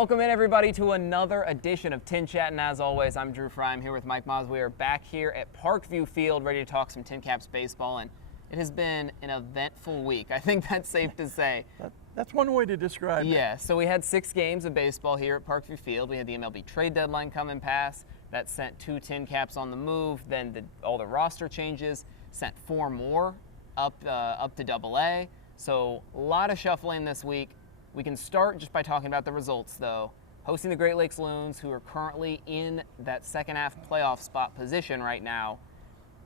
Welcome in, everybody, to another edition of TinChattin. As always, I'm Drew Fry. I'm here with Mike Moz. We are back here at Parkview Field, ready to talk some TinCaps baseball, and it has been an eventful week. I think that's safe to say. That's one way to describe it. Yeah, so we had 6 games of baseball here at Parkview Field. We had the MLB trade deadline come and pass. That sent 2 TinCaps on the move. Then all the roster changes sent 4 more up to AA. So a lot of shuffling this week. We can start just by talking about the results, though. Hosting the Great Lakes Loons, who are currently in that second half playoff spot position right now,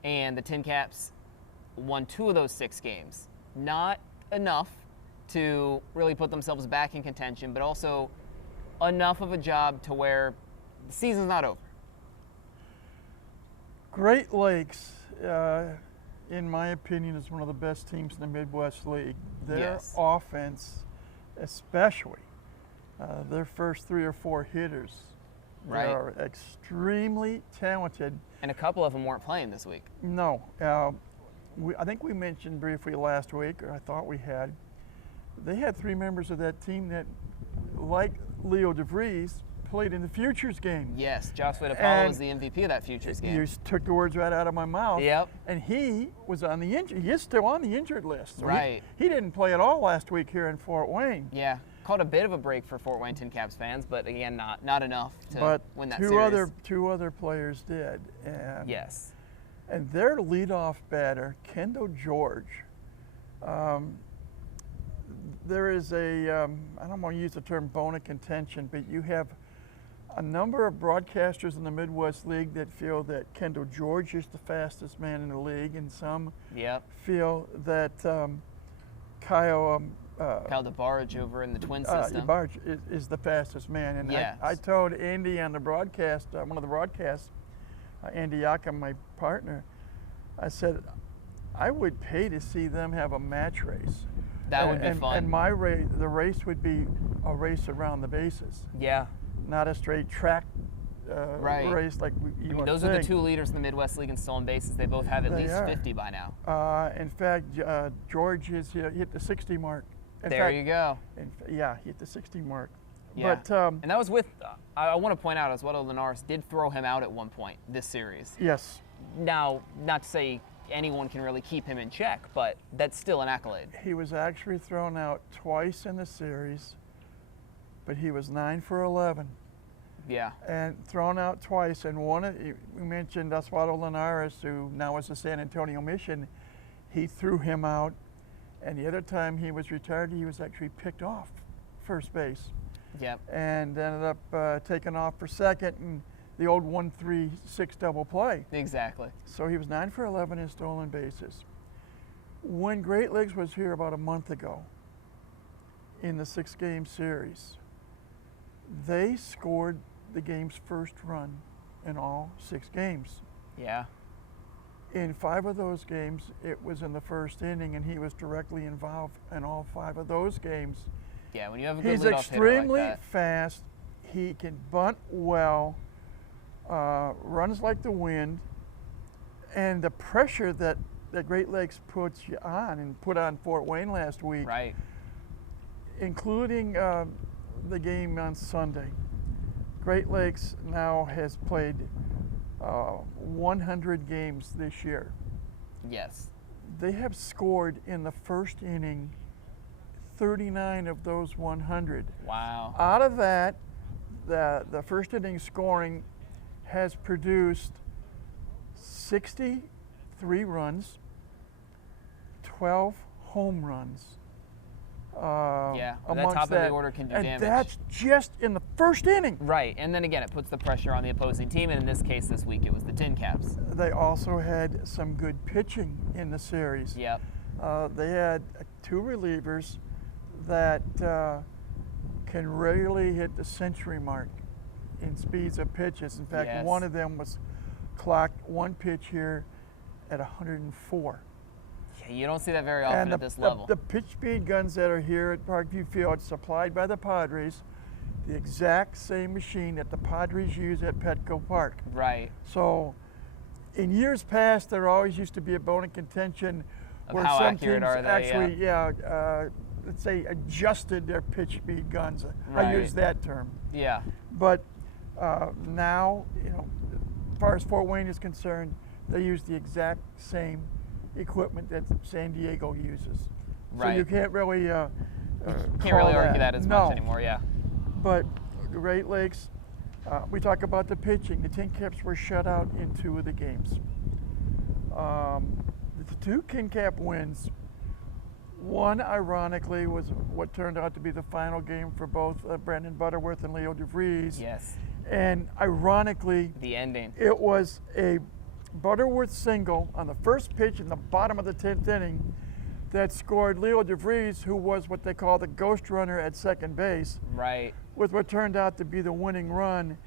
and the TinCaps won 2 of those 6 games. Not enough to really put themselves back in contention, but also enough of a job to where the season's not over. Great Lakes, in my opinion, is one of the best teams in the Midwest League. Their offense, especially their first 3 or 4 hitters, they are extremely talented. And a couple of them weren't playing this week. No. I think we mentioned briefly last week, or I thought we had, they had 3 members of that team that, like Leo DeVries, played in the Futures game. Yes, Joshua DePaul was the MVP of that Futures game. You took the words right out of my mouth. Yep. And he was on the he is still on the injured list. So right. He didn't play at all last week here in Fort Wayne. Yeah, caught a bit of a break for Fort Wayne TinCaps fans, but again, not enough to win that series. Two other players did. And yes. And their leadoff batter, Kendall George, there is I don't want to use the term bone of contention, but you have a number of broadcasters in the Midwest League that feel that Kendall George is the fastest man in the league, and some feel that Kyle DeBarge over in the Twin system DeBarge is the fastest man. And I told Andy on the broadcast, one of the broadcasts, Andy Yakum, my partner, I said, I would pay to see them have a match race. That would be fun. And the race would be a race around the bases. Yeah. Not a straight track race like you would those think. are the 2 leaders in the Midwest League in stolen bases. They both have at least 50 by now. In fact, George has hit the 60 mark. There you go. Hit the 60 mark. Yeah. But, and that was with, I want to point out, Oswaldo Linares did throw him out at one point this series. Yes. Now, not to say anyone can really keep him in check, but that's still an accolade. He was actually thrown out twice in the series, but he was 9 for 11. Yeah. And thrown out twice. And we mentioned Oswaldo Linares, who now is the San Antonio Mission. He threw him out. And the other time he was retired, he was actually picked off first base. Yep. And ended up taking off for second, and the old 1-3-6 double play. Exactly. So he was 9 for 11 in stolen bases. When Great Lakes was here about a month ago in the 6-game series, they scored the game's first run in all 6 games. Yeah. In 5 of those games, it was in the first inning, and he was directly involved in all 5 of those games. Yeah, when you have a good leadoff hitter like that. He's extremely fast. He can bunt well, runs like the wind, and the pressure that Great Lakes puts you on and put on Fort Wayne last week, right, including the game on Sunday. Great Lakes now has played 100 games this year. Yes. They have scored in the first inning 39 of those 100. Wow. Out of that, the first inning scoring has produced 63 runs, 12 home runs. That top of the order can do damage. And that's just in the first inning. Right, and then again, it puts the pressure on the opposing team, and in this case this week it was the TinCaps. They also had some good pitching in the series. Yep. They had 2 relievers that can rarely hit the century mark in speeds of pitches. In fact, one of them was clocked 1 pitch here at 104. You don't see that very often at this level. The pitch speed guns that are here at Parkview Field, supplied by the Padres, the exact same machine that the Padres use at Petco Park. Right. So in years past, there always used to be a bone of contention of where how some accurate teams are they? actually let's say, adjusted their pitch speed guns. Right. I use that term. Yeah. But now, as far as Fort Wayne is concerned, they use the exact same equipment that San Diego uses. Right. So you can't really Can't really argue that as much anymore, yeah. But Great Lakes, we talk about the pitching. The TinCaps were shut out in 2 of the games. The 2 TinCap wins, one ironically was what turned out to be the final game for both Brandon Butterworth and Leo DeVries. Yes. And ironically, The ending. it was a Butterworth single on the first pitch in the bottom of the 10th inning that scored Leo DeVries, who was what they call the ghost runner at second base, Right. with what turned out to be the winning run.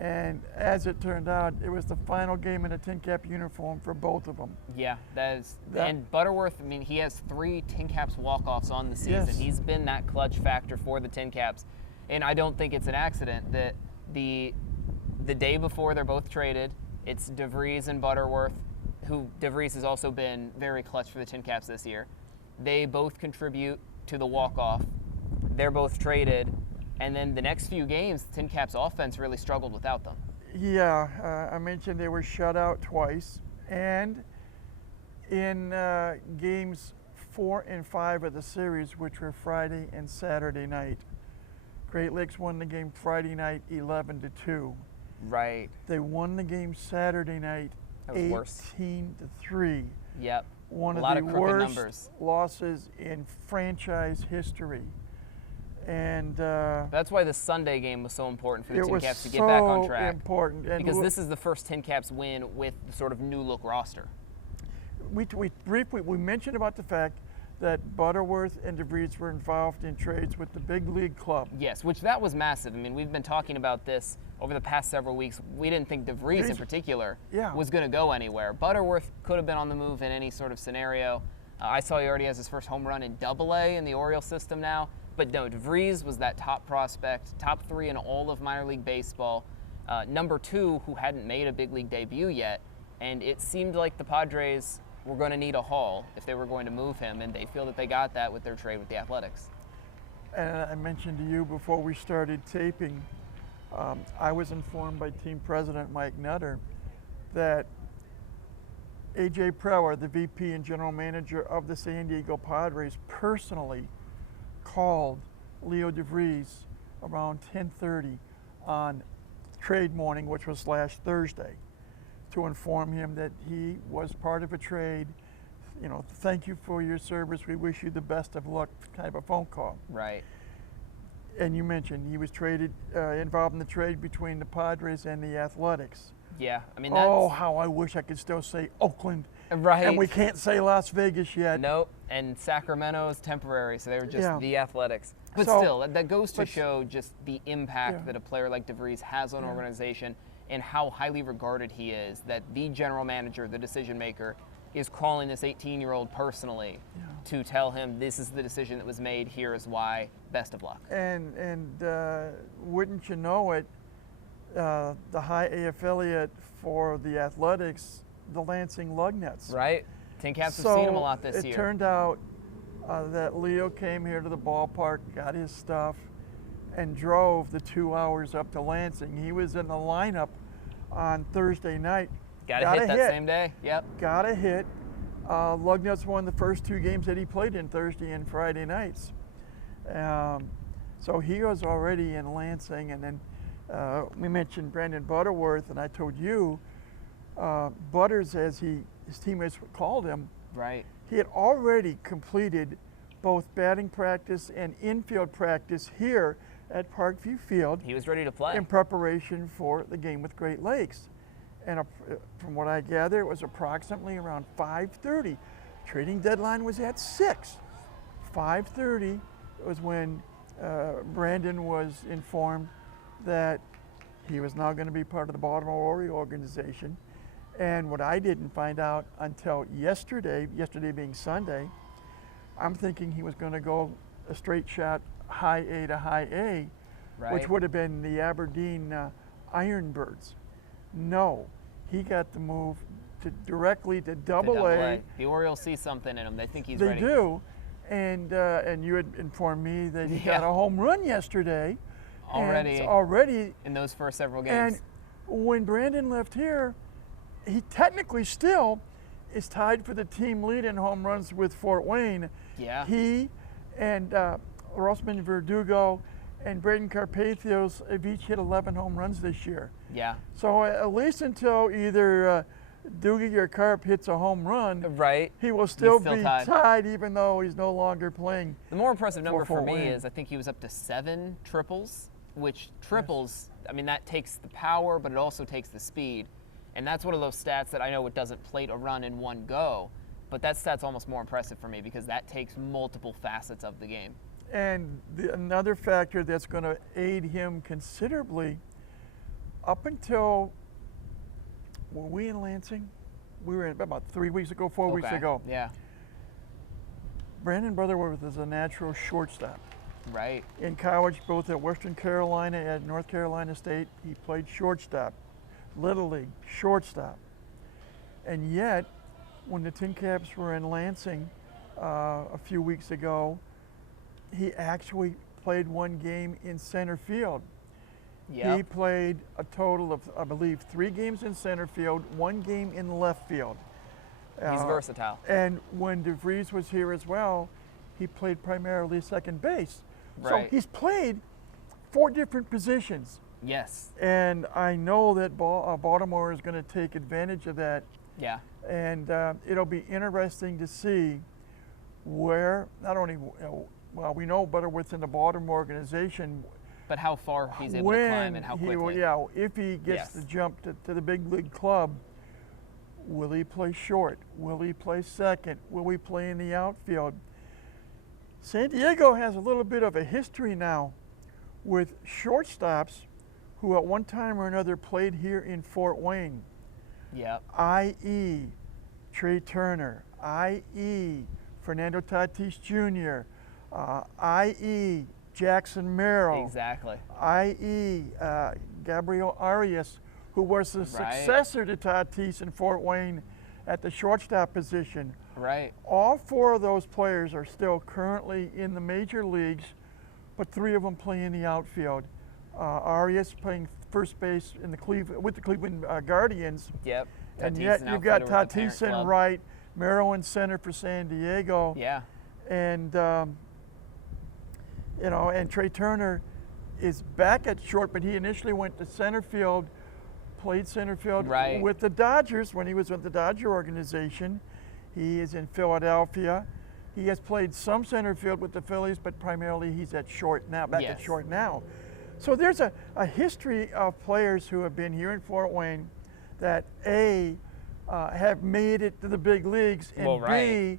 And as it turned out, it was the final game in a TinCap uniform for both of them. Yeah, and Butterworth, I mean, he has 3 TinCaps walk-offs on the season. Yes. He's been that clutch factor for the TinCaps. And I don't think it's an accident that the day before they're both traded, it's DeVries and Butterworth, who DeVries has also been very clutch for the TinCaps this year. They both contribute to the walk-off. They're both traded. And then the next few games, the TinCaps offense really struggled without them. Yeah, I mentioned they were shut out twice. And in games 4 and 5 of the series, which were Friday and Saturday night, Great Lakes won the game Friday night 11-2. Right. They won the game Saturday night 18-3. Yep. One A of lot the of crooked worst numbers. losses in franchise history. And That's why the Sunday game was so important for the it was TinCaps to get back on so track. important. And Because this is the first TinCaps win with the sort of new look roster. we briefly mentioned about the fact that Butterworth and DeVries were involved in trades with the big league club. Yes, which that was massive. I mean, we've been talking about this over the past several weeks. We didn't think DeVries in particular was going to go anywhere. Butterworth could have been on the move in any sort of scenario. I saw he already has his first home run in Double-A in the Orioles system now. But no, DeVries was that top prospect, top 3 in all of minor league baseball, number 2 who hadn't made a big league debut yet. And it seemed like the Padres were going to need a haul if they were going to move him, and they feel that they got that with their trade with the Athletics. And I mentioned to you before we started taping, I was informed by team president Mike Nutter that A.J. Preller, the VP and general manager of the San Diego Padres, personally called Leo DeVries around 10:30 on trade morning, which was last Thursday, to inform him that he was part of a trade. Thank you for your service. We wish you the best of luck, kind of a phone call. Right. And you mentioned he was traded, involved in the trade between the Padres and the Athletics. Yeah, I mean, that's... Oh, how I wish I could still say Oakland. Right. And we can't say Las Vegas yet. Nope, and Sacramento is temporary, so they were just the Athletics. But So, still, that goes to show just the impact that a player like DeVries has on an organization and how highly regarded he is, that the general manager, the decision maker, is calling this 18-year-old personally to tell him this is the decision that was made, here is why, best of luck. And wouldn't you know it, the high A affiliate for the Athletics, the Lansing Lugnets. Right. TinCaps have seen him a lot this year. It turned out that Leo came here to the ballpark, got his stuff, and drove the 2 hours up to Lansing. He was in the lineup on Thursday night. Got a hit that same day. Yep. Got a hit. Lugnets won the first 2 games that he played in, Thursday and Friday nights. So he was already in Lansing, and then we mentioned Brandon Butterworth, and I told you, Butters, as his teammates called him, right. He had already completed both batting practice and infield practice here at Parkview Field. He was ready to play. In preparation for the game with Great Lakes. And from what I gather, it was approximately around 5:30. Trading deadline was at 6. 5:30 was when Brandon was informed that he was now going to be part of the Baltimore Orioles organization. And what I didn't find out until yesterday being Sunday, I'm thinking he was going to go a straight shot high A to high A, right. which would have been the Aberdeen Ironbirds. No, he got the move directly to Double-A. The Orioles see something in him. They think he's ready. They do. And you had informed me that he Yeah. got a home run yesterday. Already. And already In those first several games. And when Brandon left here, he technically still is tied for the team lead in home runs with Fort Wayne. Yeah. He and Rosman Verdugo and Braden Carpathios have each hit 11 home runs this year. Yeah. So at least until either Doogie or Carp hits a home run, Right. he will still still be tied. tied, even though he's no longer playing. The more impressive number for Fort me Wayne. is I think he was up to 7 triples, which triples, I mean, that takes the power, but it also takes the speed. And that's one of those stats that I know it doesn't plate a run in one go, but that stat's almost more impressive for me because that takes multiple facets of the game. And another factor that's going to aid him considerably, up until, were we in Lansing? We were in about 3 weeks ago, 4 weeks ago. Yeah. Brandon Brotherworth is a natural shortstop. Right. In college, both at Western Carolina and at North Carolina State, he played shortstop, Little League, shortstop. And yet, when the TinCaps were in Lansing a few weeks ago, he actually played one game in center field. Yep. He played a total of, I believe, 3 games in center field, 1 game in left field. He's versatile. And when DeVries was here as well, he played primarily second base. Right. So he's played 4 different positions. Yes. And I know that Baltimore is going to take advantage of that. Yeah. And it'll be interesting to see where, not only, well, we know Butterworth's in the Baltimore organization. But how far he's able to climb and how quickly. If he gets Yes. the jump to the big league club, will he play short? Will he play second? Will he play in the outfield? San Diego has a little bit of a history now with shortstops who at one time or another played here in Fort Wayne, Yep. i.e. Trey Turner, i.e. Fernando Tatis Jr., i.e. Jackson Merrill, Exactly. i.e. Gabriel Arias, who was the successor to Tatis in Fort Wayne at the shortstop position. Right. All 4 of those players are still currently in the major leagues, but 3 of them play in the outfield. Arias playing first base in with the Cleveland Guardians. Yep. And Tatis yet an you've got outfielder with the parent Tatis in club. right, Merrill in center for San Diego. Yeah. And and Trey Turner is back at short, but he initially went to center field, played center field Right. with the Dodgers when he was with the Dodger organization. He is in Philadelphia. He has played some center field with the Phillies, but primarily he's at short now, back at Yes. short now. So there's a history of players who have been here in Fort Wayne that have made it to the big leagues, and Well, right. B,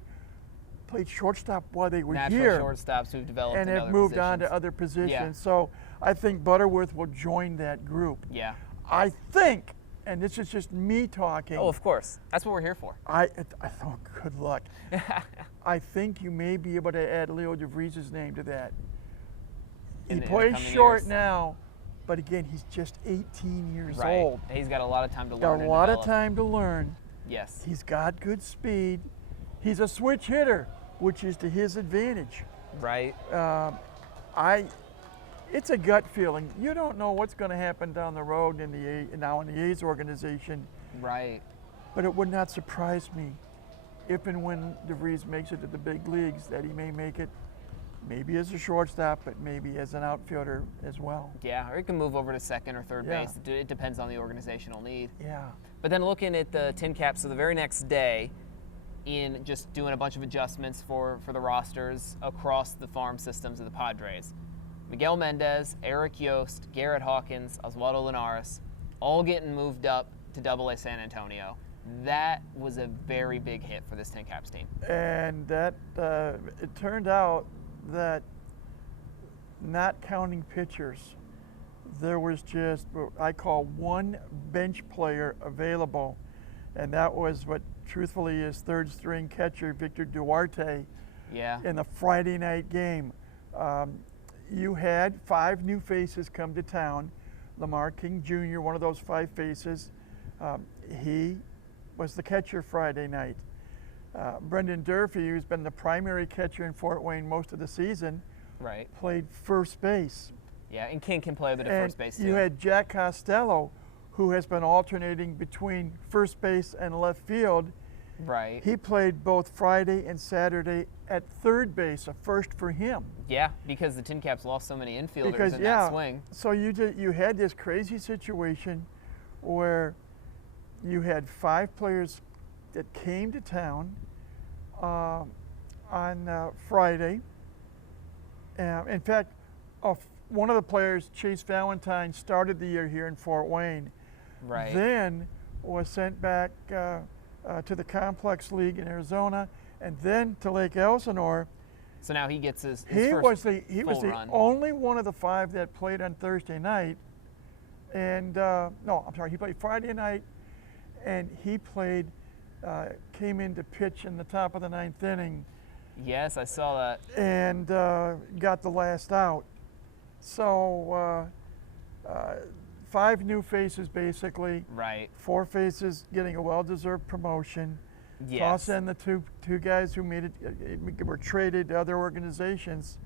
played shortstop while they were Natural here shortstops who've developed and in have other moved positions. on to other positions. Yeah. So I think Butterworth will join that group. Yeah. I think, and this is just me talking. Oh, of course. That's what we're here for. I thought, good luck. I think you may be able to add Leo DeVries' name to that. He In the plays coming short years. now, but again, he's just 18 years Right. old. He's got a lot of time to learn. Got a and lot of develop. time to learn. Yes. He's got good speed. He's a switch hitter, which is to his advantage. Right. It's a gut feeling. You don't know what's going to happen down the road in the A's organization, Right. but it would not surprise me if and when DeVries makes it to the big leagues that he may make it maybe as a shortstop, but maybe as an outfielder as well. Yeah, or he can move over to second or third Yeah. base. It depends on the organizational need. Yeah. But then looking at the TinCaps, so the very next day, in just doing a bunch of adjustments for the rosters across the farm systems of the Padres. Miguel Mendez, Eric Yost, Garrett Hawkins, Oswaldo Linares, all getting moved up to Double-A San Antonio. That was a very big hit for this TinCaps team. And that it turned out that, not counting pitchers, there was just what I call one bench player available, and that was what truthfully is third string catcher Victor Duarte Yeah. in the Friday night game. You had 5 new faces come to town. Lamar King Jr., one of those 5 faces, he was the catcher Friday night. Brendan Durfee, who's been the primary catcher in Fort Wayne most of the season, Right. played first base. Yeah, and King can play a bit of And first base too. you had Jack Costello, who has been alternating between first base and left field. Right. He played both Friday and Saturday at third base, a first for him. Yeah, because the TinCaps lost so many infielders Because in yeah, that swing. so you had this crazy situation where you had 5 players that came to town on Friday. In fact, one of the players, Chase Valentine, started the year here in Fort Wayne. Right. Then was sent back to the Complex League in Arizona, and then to Lake Elsinore. So now he gets his He first was the full run. only one of the 5 that played on Thursday night, and no, I'm sorry, he played Friday night, and he played, came in to pitch in the top of the 9th inning. Yes, I saw that. And got the last out. So 5 new faces basically. Right. 4 faces getting a well-deserved promotion. Yes. Toss in the two guys who made it were traded to other organizations.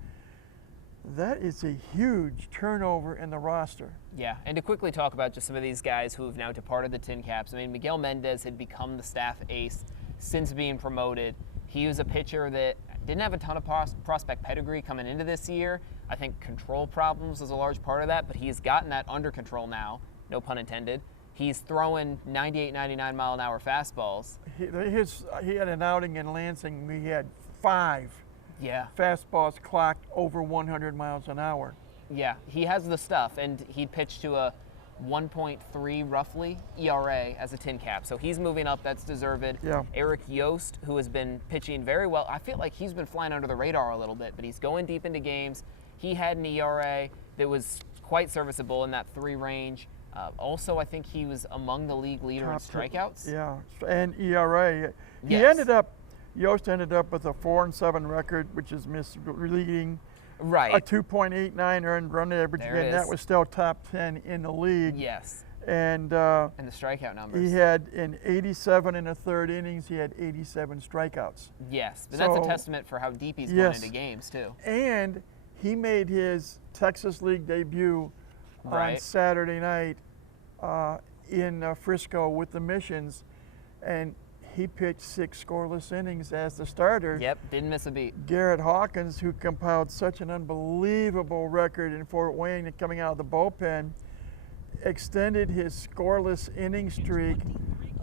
That is a huge turnover in the roster. Yeah, and to quickly talk about just some of these guys who have now departed the TinCaps. I mean, Miguel Mendez had become the staff ace since being promoted. He was a pitcher that didn't have a ton of prospect pedigree coming into this year. I think control problems was a large part of that, but he's gotten that under control now, no pun intended. He's throwing 98, 99 mile an hour fastballs. He had an outing in Lansing. We had 5 fastballs clocked over 100 miles an hour. Yeah, he has the stuff, and he pitched to a 1.3 roughly ERA as a TinCap. So he's moving up, that's deserved. Yeah. Eric Yost, who has been pitching very well. I feel like he's been flying under the radar a little bit, but he's going deep into games. He had an ERA that was quite serviceable in that 3 range. Also, I think he was among the league leader in strikeouts. Yeah, and ERA. Yes. Yost ended up with a 4-7 record, which is misleading. Right. A 2.89 earned run average. There Again, it that is. was still top 10 in the league. Yes. And the strikeout numbers. he had in 87 and a third innings, he had 87 strikeouts. Yes, but that's a testament for how deep he's going into games too. And he made his Texas League debut on Saturday night in Frisco with the Missions, and he pitched 6 scoreless innings as the starter. Yep, didn't miss a beat. Garrett Hawkins, who compiled such an unbelievable record in Fort Wayne coming out of the bullpen, extended his scoreless inning streak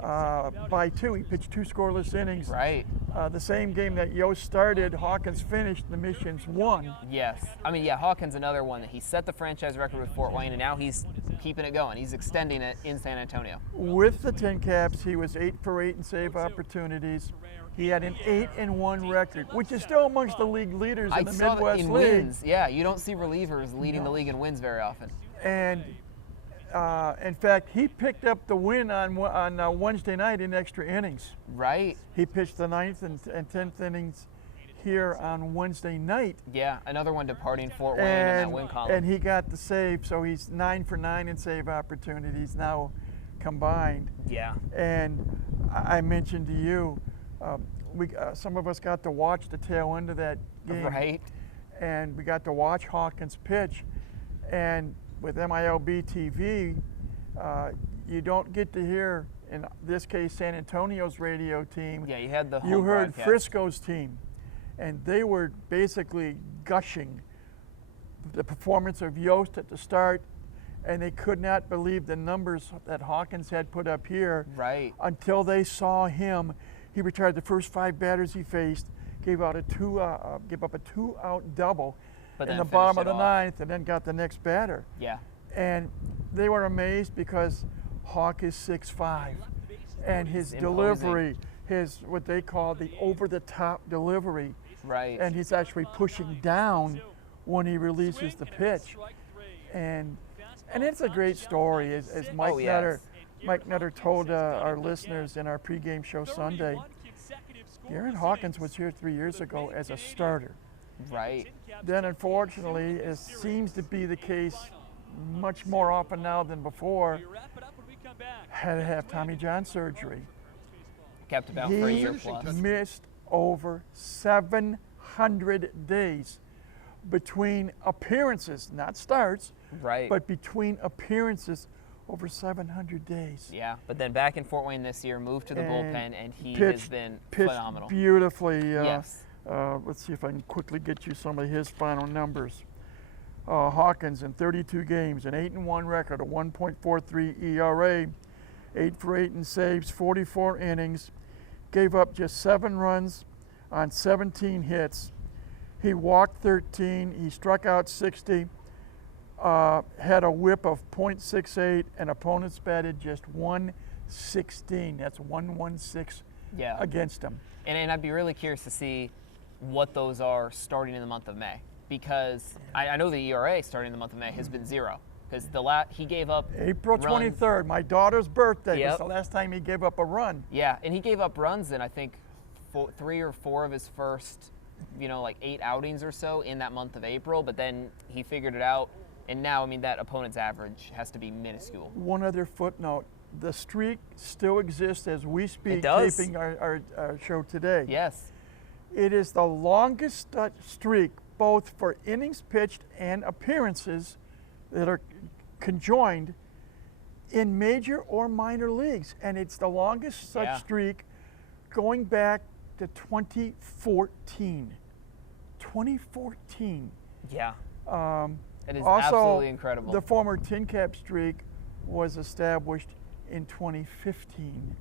by 2. He pitched 2 scoreless innings. Right. The same game that Yost started, Hawkins finished, the Missions won. Yes. I mean, yeah, Hawkins another one. He set the franchise record with Fort Wayne, and now he's keeping it going. He's extending it in San Antonio. With the TinCaps, he was 8 for 8 in save opportunities. He had an 8-1 record, which is still amongst the league leaders in the Midwest in League. Wins. Yeah, you don't see relievers leading the league in wins very often. And in fact, he picked up the win on Wednesday night in extra innings. Right. He pitched the 9th and 10th innings here on Wednesday night. Yeah, another one departing Fort Wayne in that win column. And he got the save, so he's 9 for 9 in save opportunities now combined. Yeah. And I mentioned to you, some of us got to watch the tail end of that game. Right. And we got to watch Hawkins pitch. And with MILB TV, you don't get to hear, in this case, San Antonio's radio team. Yeah, you had the home You heard broadcast. Frisco's team, and they were basically gushing the performance of Yost at the start, and they could not believe the numbers that Hawkins had put up here. Right. Until they saw him. He retired the first 5 batters he faced, gave up a 2-out double in the bottom of the 9th, and then got the next batter. Yeah. And they were amazed because Hawk is 6'5", and his delivery, what they call the over-the-top delivery. Right. And he's actually pushing down when he releases the pitch. And it's a great story, as Mike Nutter told our listeners in our pregame show Sunday. Garrett Hawkins was here 3 years ago as a starter. Right. Then, unfortunately, as seems to be the case much more often now than before, had to have Tommy John surgery. kept about for a year plus. He missed over 700 days between appearances, not starts, Right. but between appearances, over 700 days. Yeah, but then back in Fort Wayne this year, moved to the bullpen, and he has been pitched phenomenal. Beautifully. Yes. Let's see if I can quickly get you some of his final numbers. Hawkins in 32 games, an 8-1 record, a 1.43 ERA, 8 for 8 in saves, 44 innings, gave up just 7 runs on 17 hits. He walked 13, he struck out 60, had a whip of .68, and opponents batted just 116. That's 116 against him. And I'd be really curious to see what those are starting in the month of May, because I know the ERA starting in the month of May has been 0. Because he gave up April 23rd, my daughter's birthday, was the last time he gave up a run. Yeah, and he gave up runs in I think 3 or 4 of his first, like 8 outings or so in that month of April. But then he figured it out, and now that opponent's average has to be minuscule. One other footnote: the streak still exists as we speak. It does. Taping our show today. Yes. It is the longest streak, both for innings pitched and appearances, that are conjoined in major or minor leagues, and it's the longest such streak going back to 2014. 2014. Yeah. It is also, absolutely incredible. The former TinCap streak was established in 2015,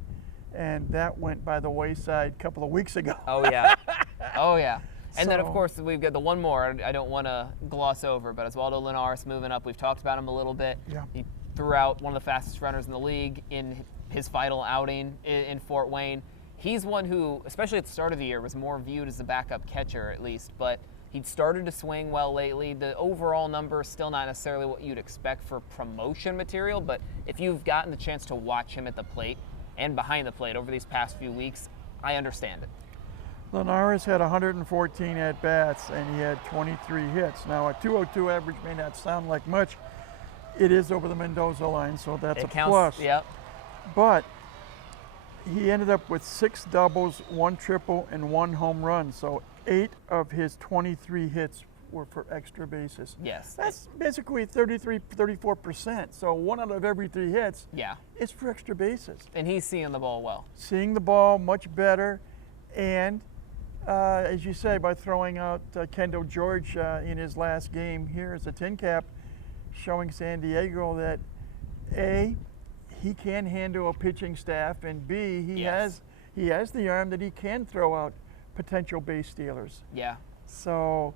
and that went by the wayside a couple of weeks ago. Oh yeah. Oh yeah. And then, of course, we've got the one more I don't want to gloss over, but Oswaldo Linares moving up. We've talked about him a little bit. Yeah. He threw out one of the fastest runners in the league in his final outing in Fort Wayne. He's one who, especially at the start of the year, was more viewed as a backup catcher at least, but he'd started to swing well lately. The overall number is still not necessarily what you'd expect for promotion material, but if you've gotten the chance to watch him at the plate and behind the plate over these past few weeks, I understand it. Linares had 114 at-bats, and he had 23 hits. Now, a 202 average may not sound like much. It is over the Mendoza line, so that's a plus. Yep. But he ended up with 6 doubles, 1 triple, and 1 home run. So 8 of his 23 hits were for extra bases. Yes. That's basically 34%. So 1 out of every 3 hits is for extra bases. And he's seeing the ball well. Seeing the ball much better, and as you say, by throwing out Kendall George in his last game here as a TinCap, showing San Diego that A, he can handle a pitching staff, and B, he has the arm that he can throw out potential base stealers. Yeah. So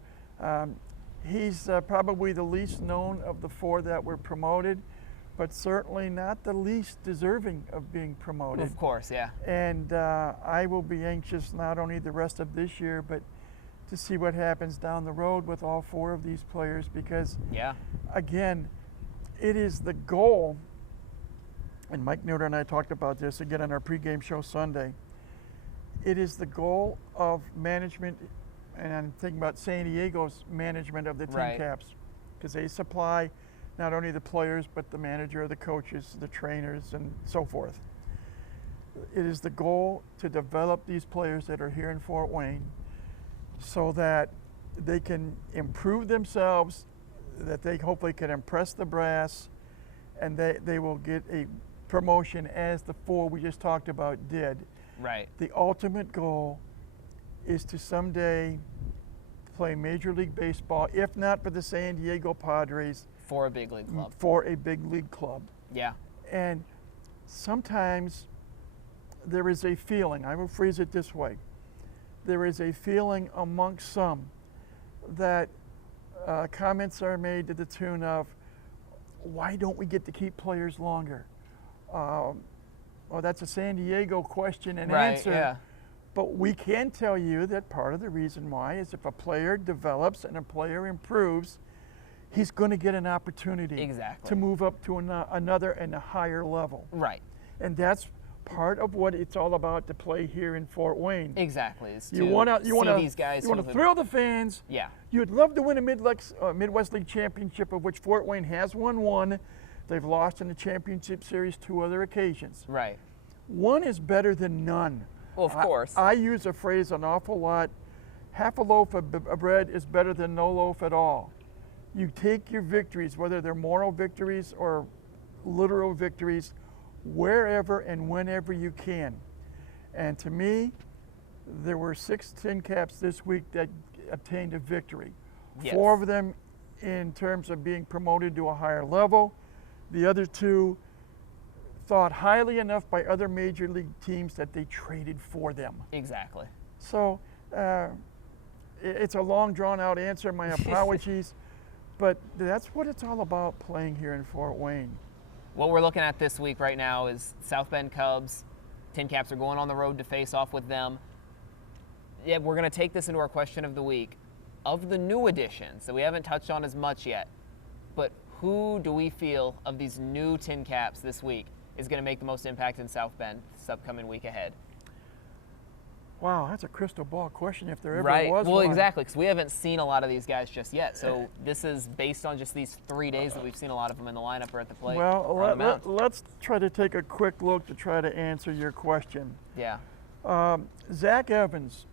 he's probably the least known of the 4 that were promoted, but certainly not the least deserving of being promoted. Of course, yeah. And I will be anxious not only the rest of this year, but to see what happens down the road with all 4 of these players, because, again, it is the goal, and Mike Nutter and I talked about this again on our pregame show Sunday, it is the goal of management, and I'm thinking about San Diego's management of the TinCaps, because they supply not only the players, but the manager, the coaches, the trainers, and so forth. It is the goal to develop these players that are here in Fort Wayne so that they can improve themselves, that they hopefully can impress the brass, and they will get a promotion as the 4 we just talked about did. Right. The ultimate goal is to someday play Major League Baseball, if not for the San Diego Padres, for a big league club. For a big league club. Yeah. And sometimes there is a feeling, I will phrase it this way, there is a feeling amongst some that comments are made to the tune of, why don't we get to keep players longer? Well, that's a San Diego question and answer. Yeah. But we can tell you that part of the reason why is if a player develops and a player improves, he's going to get an opportunity to move up to another and a higher level. Right. And that's part of what it's all about to play here in Fort Wayne. Exactly. You want these guys. You want to thrill the fans. Yeah. You'd love to win a Midwest League championship, of which Fort Wayne has won 1. They've lost in the championship series 2 other occasions. Right. 1 is better than none. Well, of course. I use a phrase an awful lot. Half a loaf of bread is better than no loaf at all. You take your victories, whether they're moral victories or literal victories, wherever and whenever you can. And to me, there were 6 TinCaps this week that obtained a victory. Yes. 4 of them in terms of being promoted to a higher level. The other 2 thought highly enough by other major league teams that they traded for them. Exactly. So it's a long drawn out answer, my apologies, but that's what it's all about playing here in Fort Wayne. What we're looking at this week right now is South Bend Cubs. TinCaps are going on the road to face off with them. Yeah, we're going to take this into our question of the week. Of the new additions that we haven't touched on as much yet, but who do we feel of these new TinCaps this week is going to make the most impact in South Bend this upcoming week ahead? Wow, that's a crystal ball question if there ever Right. was Well, one. exactly, because we haven't seen a lot of these guys just yet. So this is based on just these 3 days that we've seen a lot of them in the lineup or at the plate. Well, or on the mound. let's try to take a quick look to try to answer your question. Yeah. Zach Evans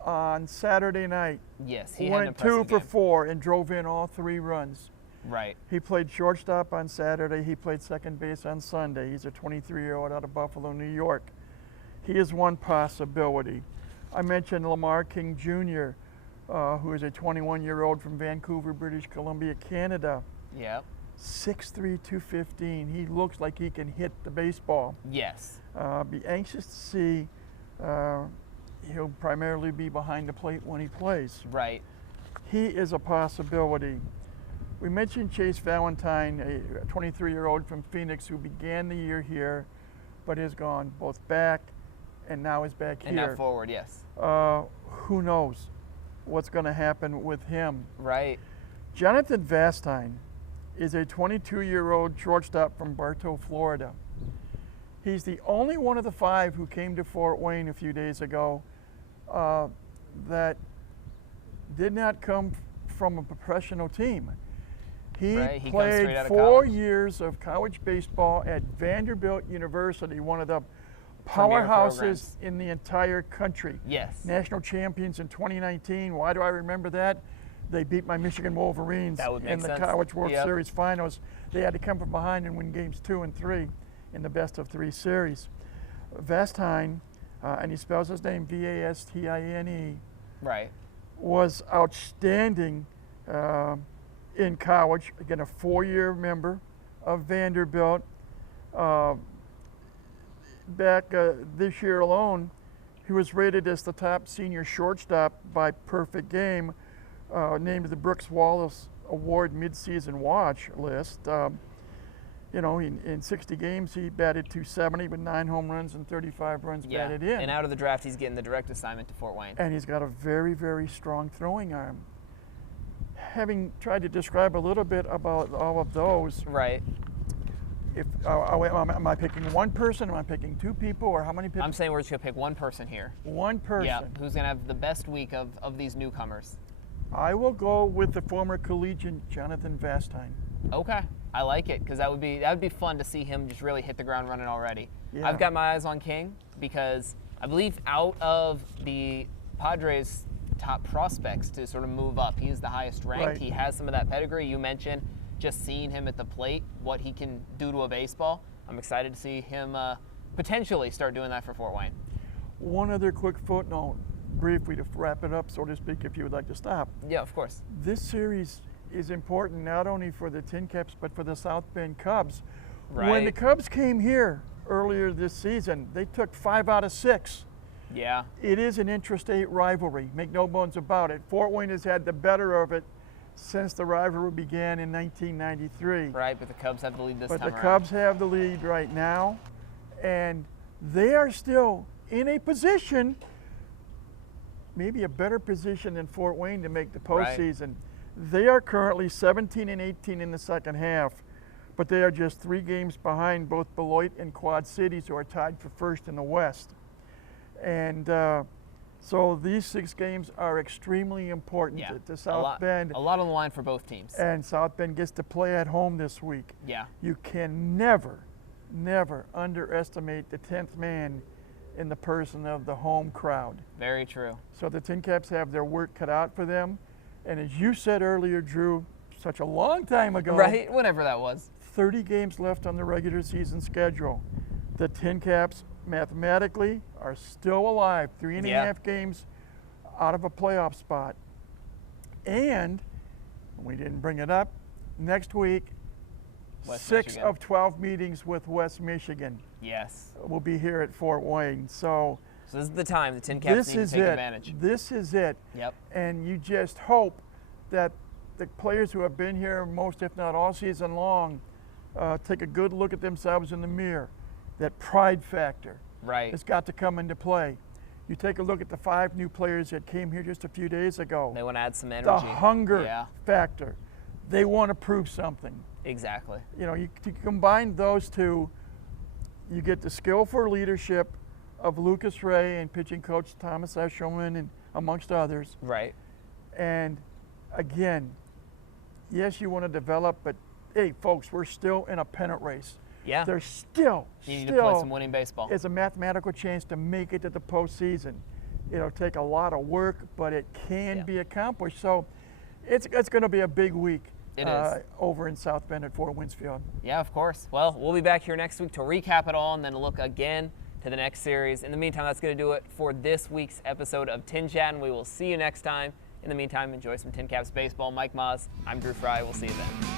on Saturday night Yes, he had an went 2 impressive for game. 4 and drove in all 3 runs. Right. He played shortstop on Saturday. He played second base on Sunday. He's a 23-year-old out of Buffalo, New York. He is one possibility. I mentioned Lamar King Jr., who is a 21-year-old from Vancouver, British Columbia, Canada. Yeah. 6'3", 215. He looks like he can hit the baseball. Yes. Be anxious to see. He'll primarily be behind the plate when he plays. Right. He is a possibility. We mentioned Chase Valentine, a 23-year-old from Phoenix who began the year here, but has gone both back and now is back And here. now forward, yes. Who knows what's going to happen with him? Right. Jonathan Vastine is a 22-year-old shortstop from Bartow, Florida. He's the only one of the 5 who came to Fort Wayne a few days ago that did not come from a professional team. He Right, he comes played straight out of 4 college. years of college baseball at Vanderbilt University, one of the Premier powerhouses programs. in the entire country. Yes. National champions in 2019. Why do I remember that? They beat my Michigan Wolverines That would make in the sense. College World Yep. Series finals. They had to come from behind and win games 2 and 3 in the best of 3 series. Vastine, and he spells his name Vastine, Right. was outstanding in college. Again, a 4-year member of Vanderbilt. Back this year alone, he was rated as the top senior shortstop by Perfect Game, named to the Brooks Wallace Award midseason watch list. You know, in 60 games, he batted .270 with 9 home runs and 35 runs Yeah. batted in. And out of the draft, he's getting the direct assignment to Fort Wayne. And he's got a very, very strong throwing arm. Having tried to describe a little bit about all of those, Right. if am I picking one person, am I picking 2 people, or how many people? I'm saying we're just going to pick one person here. One person. Yeah. Who's going to have the best week of these newcomers? I will go with the former collegiate Jonathan Vastine. Okay. I like it because that would be fun to see him just really hit the ground running already. Yeah. I've got my eyes on King because I believe out of the Padres' top prospects to sort of move up, he's the highest ranked. Right. He has some of that pedigree. You mentioned just seeing him at the plate, what he can do to a baseball. I'm excited to see him potentially start doing that for Fort Wayne. One other quick footnote, briefly to wrap it up, so to speak, if you would like to stop. Yeah, of course. This series is important not only for the TinCaps, but for the South Bend Cubs. When the Right. Cubs came here earlier this season, they took 5 out of 6. Yeah. It is an interstate rivalry, make no bones about it. Fort Wayne has had the better of it since the rivalry began in 1993. Right, but the Cubs have the lead this But time the around. Cubs have the lead right now, and they are still in a position, maybe a better position than Fort Wayne to make the Right. postseason. They are currently 17 and 18 in the second half, but they are just 3 games behind both Beloit and Quad Cities, who are tied for first in the West. And so these 6 games are extremely important Yeah. to South Bend. A lot on the line for both teams. And South Bend gets to play at home this week. Yeah. You can never, never underestimate the 10th man in the person of the home crowd. Very true. So the TinCaps have their work cut out for them. And as you said earlier, Drew, such a long time ago. Right, whatever that was. 30 games left on the regular season schedule. The TinCaps mathematically are still alive, 3.5 games out of a playoff spot. And we didn't bring it up, next week, West 6 Michigan. of 12 meetings with West Michigan. Yes. We'll be here at Fort Wayne. So this is the time the TinCaps need to take advantage. This is it. Yep. And you just hope that the players who have been here most, if not all season long, take a good look at themselves in the mirror. That pride factor has got to come into play. You take a look at the 5 new players that came here just a few days ago. They want to add some energy. The hunger factor. They want to prove something. Exactly. You know, you combine those two, you get the skill for leadership of Lucas Ray and pitching coach Thomas Eshelman and amongst others. Right. And again, yes, you want to develop, but hey, folks, we're still in a pennant race. Yeah. There's still you need to play some winning baseball. It's a mathematical chance to make it to the postseason. It'll take a lot of work, but it can be accomplished. So it's going to be a big week. It is. Over in South Bend at Fort Winsfield. Yeah, of course. Well, we'll be back here next week to recap it all and then look again to the next series. In the meantime, that's going to do it for this week's episode of TinChattin. We will see you next time. In the meantime, enjoy some TinCaps baseball. Mike Maz, I'm Drew Fry. We'll see you then.